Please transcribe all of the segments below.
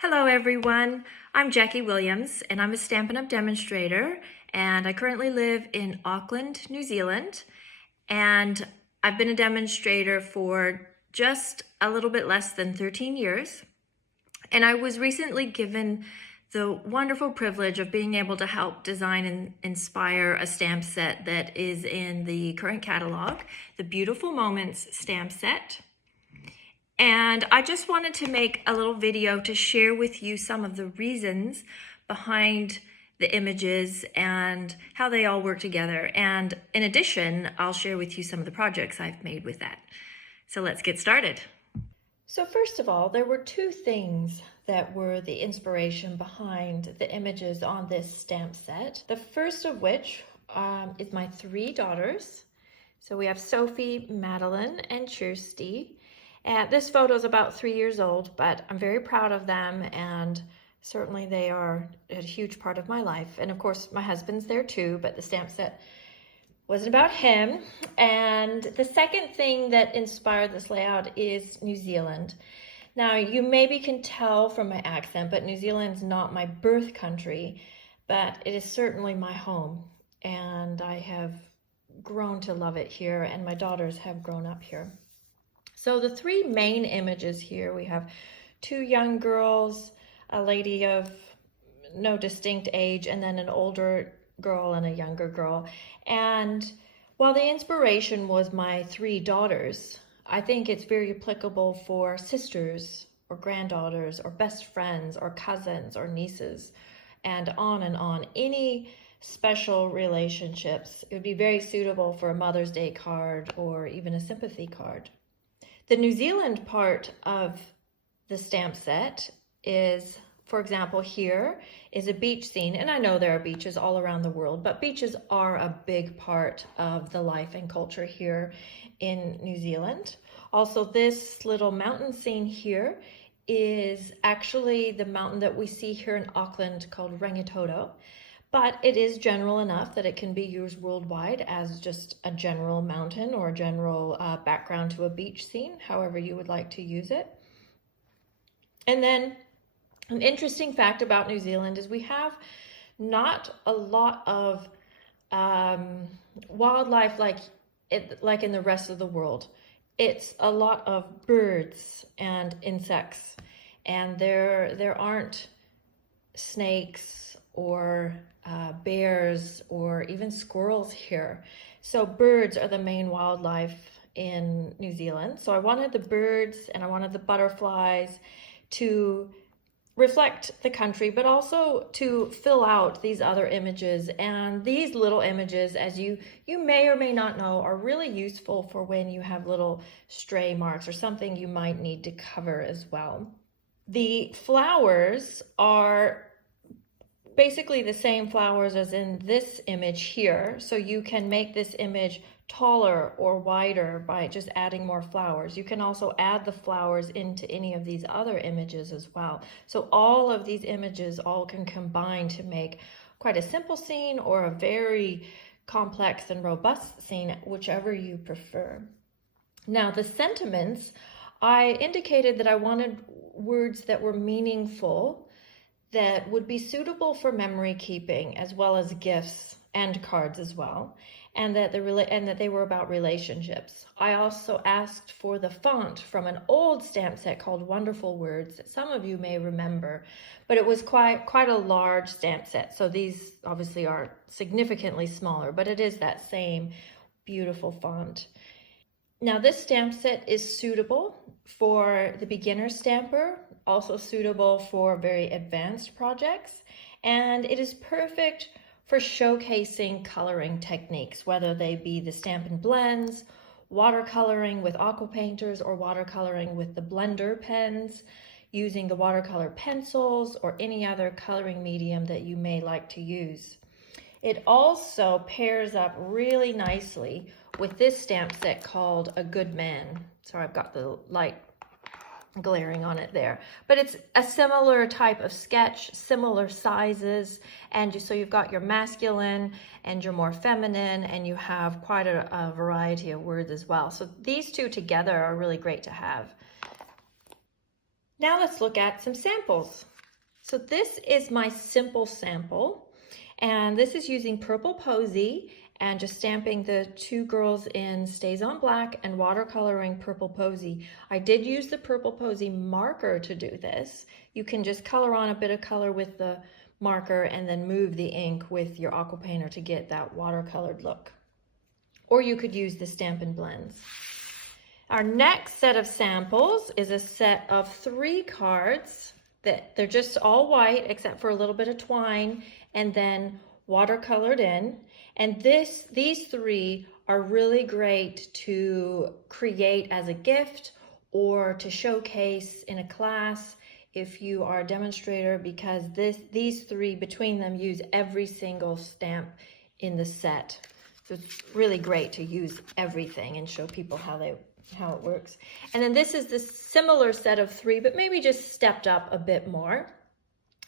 Hello everyone, I'm Jacque Williams and I'm a Stampin' Up! Demonstrator, and I currently live in Auckland, New Zealand, and I've been a demonstrator for just a little bit less than 13 years. And I was recently given the wonderful privilege of being able to help design and inspire a stamp set that is in the current catalog, the Beautiful Moments stamp set. And I just wanted to make a little video to share with you some of the reasons behind the images and how they all work together. And in addition, I'll share with you some of the projects I've made with that. So let's get started. So first of all, there were two things that were the inspiration behind the images on this stamp set. The first of which is my three daughters. So we have Sophie, Madeline, and Kirsty. And this photo is about 3 years old, but I'm very proud of them, and certainly they are a huge part of my life. And of course, my husband's there too, but the stamp set wasn't about him. And the second thing that inspired this layout is New Zealand. Now, you maybe can tell from my accent, but New Zealand's not my birth country, but it is certainly my home. And I have grown to love it here, and my daughters have grown up here. So the three main images here, we have two young girls, a lady of no distinct age, and then an older girl and a younger girl. And while the inspiration was my three daughters, I think it's very applicable for sisters or granddaughters or best friends or cousins or nieces and on and on. Any special relationships, it would be very suitable for a Mother's Day card or even a sympathy card. The New Zealand part of the stamp set is, for example, here is a beach scene. And I know there are beaches all around the world, but beaches are a big part of the life and culture here in New Zealand. Also, this little mountain scene here is actually the mountain that we see here in Auckland called Rangitoto. But it is general enough that it can be used worldwide as just a general mountain or a general background to a beach scene, however you would like to use it. And then an interesting fact about New Zealand is we have not a lot of wildlife like in the rest of the world. It's a lot of birds and insects, and there aren't snakes or bears or even squirrels here. So birds are the main wildlife in New Zealand. So I wanted the birds and I wanted the butterflies to reflect the country, but also to fill out these other images. And these little images, as you may or may not know, are really useful for when you have little stray marks or something you might need to cover as well. The flowers are basically the same flowers as in this image here. So you can make this image taller or wider by just adding more flowers. You can also add the flowers into any of these other images as well. So all of these images all can combine to make quite a simple scene or a very complex and robust scene, whichever you prefer. Now, the sentiments, I indicated that I wanted words that were meaningful, that would be suitable for memory keeping as well as gifts and cards as well, and that they were about relationships. I also asked for the font from an old stamp set called Wonderful Words that some of you may remember, but it was quite a large stamp set. So these obviously are significantly smaller, but it is that same beautiful font. Now, this stamp set is suitable for the beginner stamper, also suitable for very advanced projects, and it is perfect for showcasing coloring techniques, whether they be the Stampin' Blends, watercoloring with aqua painters, or watercoloring with the blender pens, using the watercolor pencils, or any other coloring medium that you may like to use. It also pairs up really nicely with this stamp set called A Good Man. Sorry, I've got the light glaring on it there, but it's a similar type of sketch, similar sizes, and so you've got your masculine and your more feminine, and you have quite a variety of words as well. So these two together are really great to have. Now let's look at some samples. So this is my simple sample, and this is using Purple Posy and just stamping the two girls in Stays on Black and watercoloring Purple Posy. I did use the Purple Posy marker to do this. You can just color on a bit of color with the marker and then move the ink with your aqua painter to get that watercolored look. Or you could use the Stampin' Blends. Our next set of samples is a set of 3 cards that they're just all white except for a little bit of twine and then watercolored in. And these 3 are really great to create as a gift or to showcase in a class if you are a demonstrator, because these 3 between them use every single stamp in the set. So it's really great to use everything and show people how it works. And then this is the similar set of 3, but maybe just stepped up a bit more.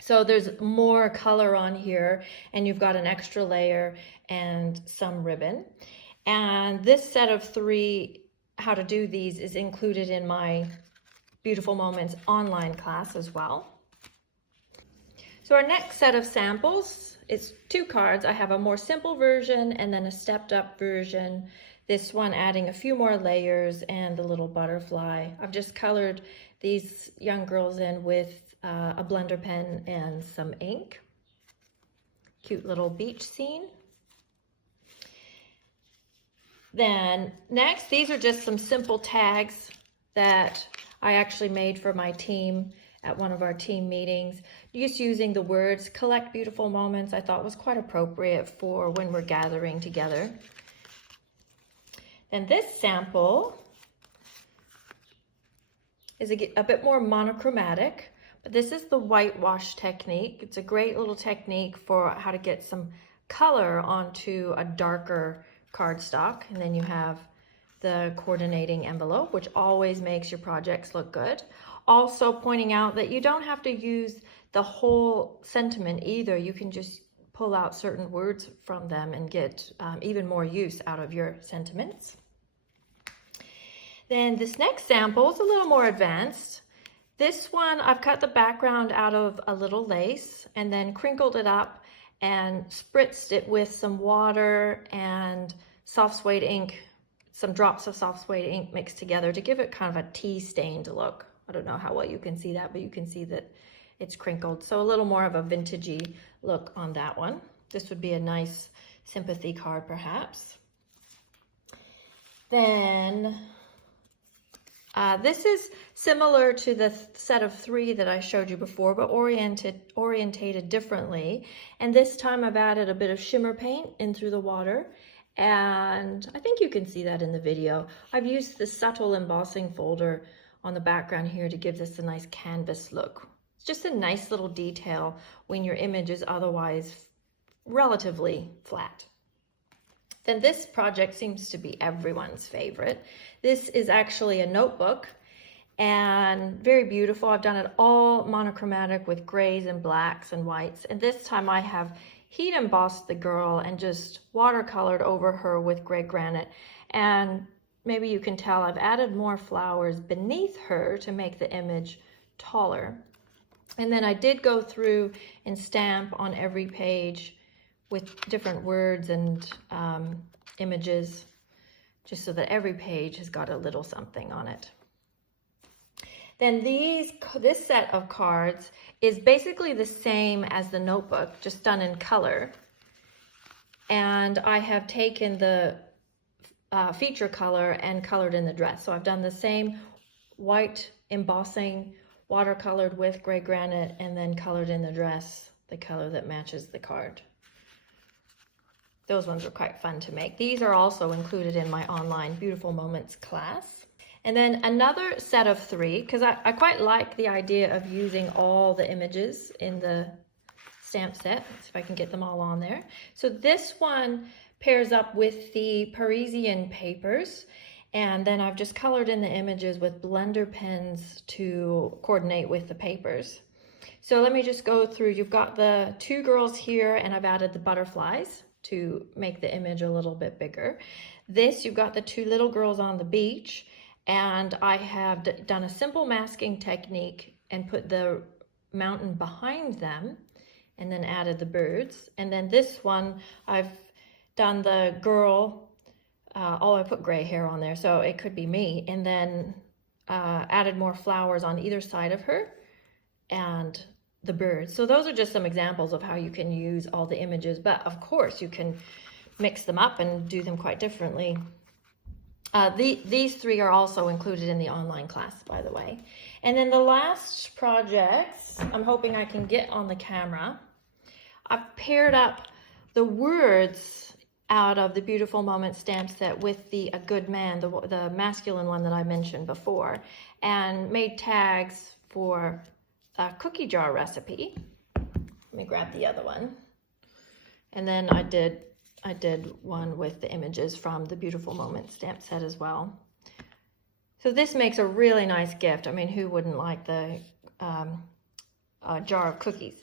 So there's more color on here, and you've got an extra layer and some ribbon. And this set of 3, how to do these, is included in my Beautiful Moments online class as well. So our next set of samples is 2 cards. I have a more simple version and then a stepped up version. This one adding a few more layers and the little butterfly. I've just colored these young girls in with a blender pen and some ink. Cute little beach scene. Then next, these are just some simple tags that I actually made for my team at one of our team meetings. Just using the words "collect beautiful moments" I thought was quite appropriate for when we're gathering together. Then this sample is a bit more monochromatic, but this is the whitewash technique. It's a great little technique for how to get some color onto a darker cardstock. And then you have the coordinating envelope, which always makes your projects look good. Also pointing out that you don't have to use the whole sentiment either. You can just pull out certain words from them and get even more use out of your sentiments. Then this next sample is a little more advanced. This one, I've cut the background out of a little lace and then crinkled it up and spritzed it with some water and soft suede ink, some drops of soft suede ink mixed together to give it kind of a tea stained look. I don't know how well you can see that, but you can see that it's crinkled. So a little more of a vintagey look on that one. This would be a nice sympathy card perhaps. Then this is similar to the set of 3 that I showed you before, but orientated differently. And this time I've added a bit of shimmer paint in through the water. And I think you can see that in the video. I've used the subtle embossing folder on the background here to give this a nice canvas look. It's just a nice little detail when your image is otherwise relatively flat. Then this project seems to be everyone's favorite. This is actually a notebook and very beautiful. I've done it all monochromatic with grays and blacks and whites. And this time I have heat embossed the girl and just watercolored over her with gray granite. And maybe you can tell I've added more flowers beneath her to make the image taller. And then I did go through and stamp on every page with different words and images, just so that every page has got a little something on it. Then this set of cards is basically the same as the notebook, just done in color. And I have taken the feature color and colored in the dress. So I've done the same white embossing, watercolored with gray granite, and then colored in the dress, the color that matches the card. Those ones are quite fun to make. These are also included in my online Beautiful Moments class. And then another set of 3, because I quite like the idea of using all the images in the stamp set. Let's see if I can get them all on there. So this one pairs up with the Parisian papers, and then I've just colored in the images with blender pens to coordinate with the papers. So let me just go through. You've got the 2 girls here, and I've added the butterflies to make the image a little bit bigger. This, you've got the 2 little girls on the beach, and I have done a simple masking technique and put the mountain behind them, and then added the birds. And then this one, I've done the girl, I put gray hair on there, so it could be me, and then added more flowers on either side of her and the birds. So those are just some examples of how you can use all the images, but of course you can mix them up and do them quite differently. These three are also included in the online class, by the way. And then the last projects, I'm hoping I can get on the camera. I've paired up the words out of the Beautiful Moments stamp set with the A Good Man, the masculine one that I mentioned before, and made tags for a cookie jar recipe. Let me grab the other one. And then I did one with the images from the Beautiful Moments stamp set as well. So this makes a really nice gift. I mean, who wouldn't like the jar of cookies?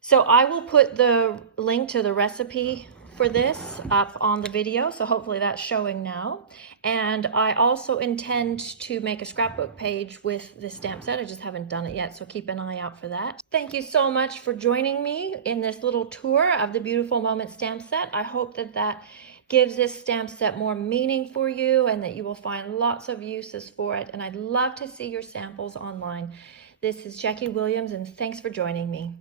So I will put the link to the recipe for this up on the video, so hopefully that's showing now. And I also intend to make a scrapbook page with the stamp set. I just haven't done it yet, so keep an eye out for that. Thank you so much for joining me in this little tour of the Beautiful Moments stamp set. I hope that gives this stamp set more meaning for you and that you will find lots of uses for it. And I'd love to see your samples online. This is Jacque Williams, and thanks for joining me.